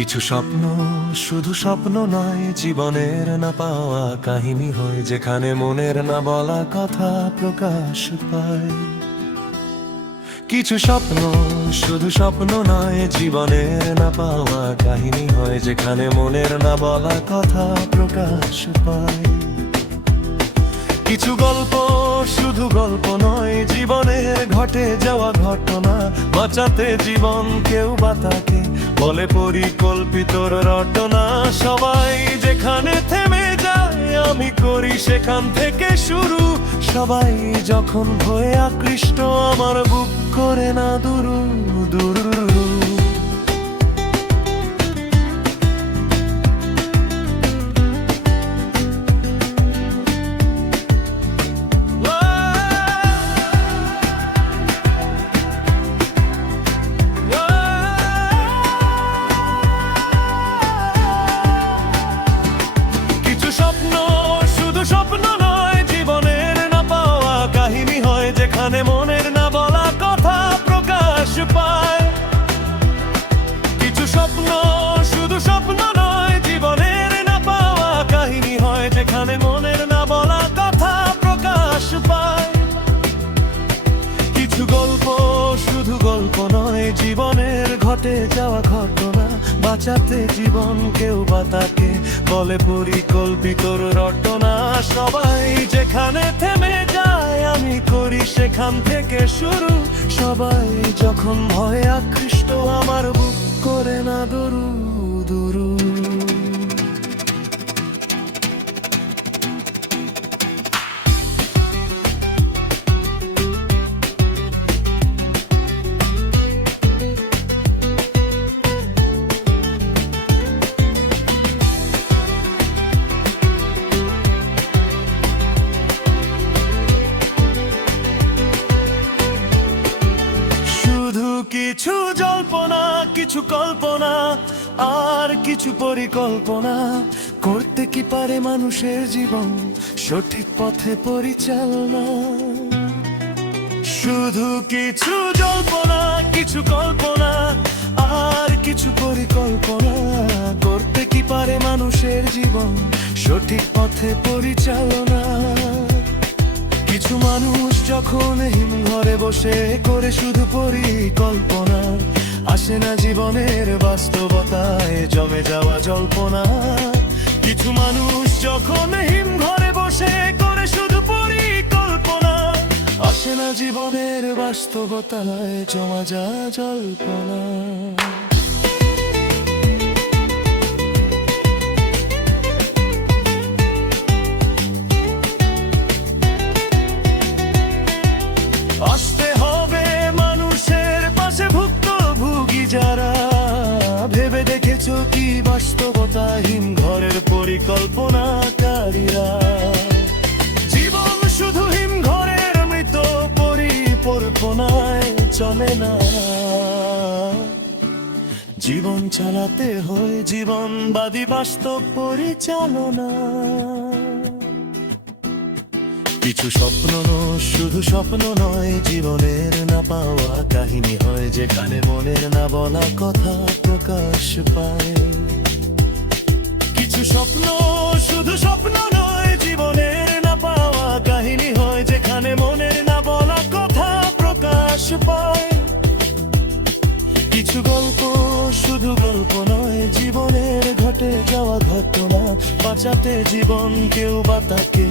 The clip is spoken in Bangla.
কিছু স্বপ্ন শুধু স্বপ্ন নয়, জীবনের না পাওয়া কাহিনী হয়, যেখানে মনের না বলা কথা প্রকাশ পায়। কিছু স্বপ্ন শুধু স্বপ্ন নয়, জীবনের না পাওয়া কাহিনী হয়, যেখানে মনের না বলা কথা প্রকাশ পায়। কিছু গল্প শুধু গল্প নয়, জীবনের ঘটে যাওয়া ঘটনা, বাঁচাতে জীবন কেউ বা তাকে বলে পরিকল্পিত রটনা। সবাই যেখানে থেমে যায়, আমি করি সেখান থেকে শুরু। সবাই যখন ভয়ে আকৃষ্ট, আমার বুক করে না দুরু দুরু। স্বপ্ন শুধু স্বপ্ন নয়, জীবনের না পাওয়া কাহিনী হয়, যেখানে মনের না বলা কথা প্রকাশ পায়। কিছু স্বপ্ন শুধু স্বপ্ন নয়, জীবনের না পাওয়া কাহিনী হয়, যেখানে মনের না বলা কথা প্রকাশ পায়। কিছু গল্প শুধু গল্প নয়, জীবনের ঘটে যাওয়া ঘটনা, বাঁচাতে জীবন কেউ বা তাকে বলে পরিকল্পিত রটনা। সবাই যেখানে থেমে যায়, আমি করি সেখান থেকে শুরু। সবাই যখন ভয়ে আকৃষ্ট, আমার বুক করে না দুরু দুরু। কিছু জল্পনা, কিছু কল্পনা, আর কিছু পরিকল্পনা করতে কি পারে মানুষের জীবন সঠিক পথে পরিচালনা। শুধু কিছু জল্পনা, কিছু কল্পনা, আর কিছু পরিকল্পনা করতে কি পারে মানুষের জীবন সঠিক পথে পরিচালনা। কিছু মানুষ যখন হিমঘরে বসে করে শুধু পরিকল্পনা, আসে না জীবনের বাস্তবতায় জমে যাওয়া জল্পনা। কিছু মানুষ যখন হিমঘরে বসে করে শুধু পরিকল্পনা, আসে না জীবনের বাস্তবতায় জমা যাওয়া জল্পনা। আসতে হবে মানুষের পাশে ভুক্তভোগী যারা, ভেবে দেখেছো কি বাস্তবতা হিমঘরের পরিকল্পনাকারীরা। জীবন শুধু হিমঘরের মৃত পরিকল্পনায় চলে না, জীবন চালাতে হয় জীবনবাদী বাস্তব পরিচালনা। কিছু স্বপ্ন শুধু স্বপ্ন নয়, জীবনের না পাওয়া কাহিনী হয়, যেখানে মনের না বলা কথা প্রকাশ পায়। কিছু স্বপ্ন শুধু স্বপ্ন নয়, জীবনের না পাওয়া কাহিনী হয়, যেখানে মনের না বলা কথা প্রকাশ পায়। কিছু গল্প শুধু গল্প নয়, জীবনের ঘটে যাওয়া ঘটনা, বাঁচাতে জীবন কেউ বা তাকে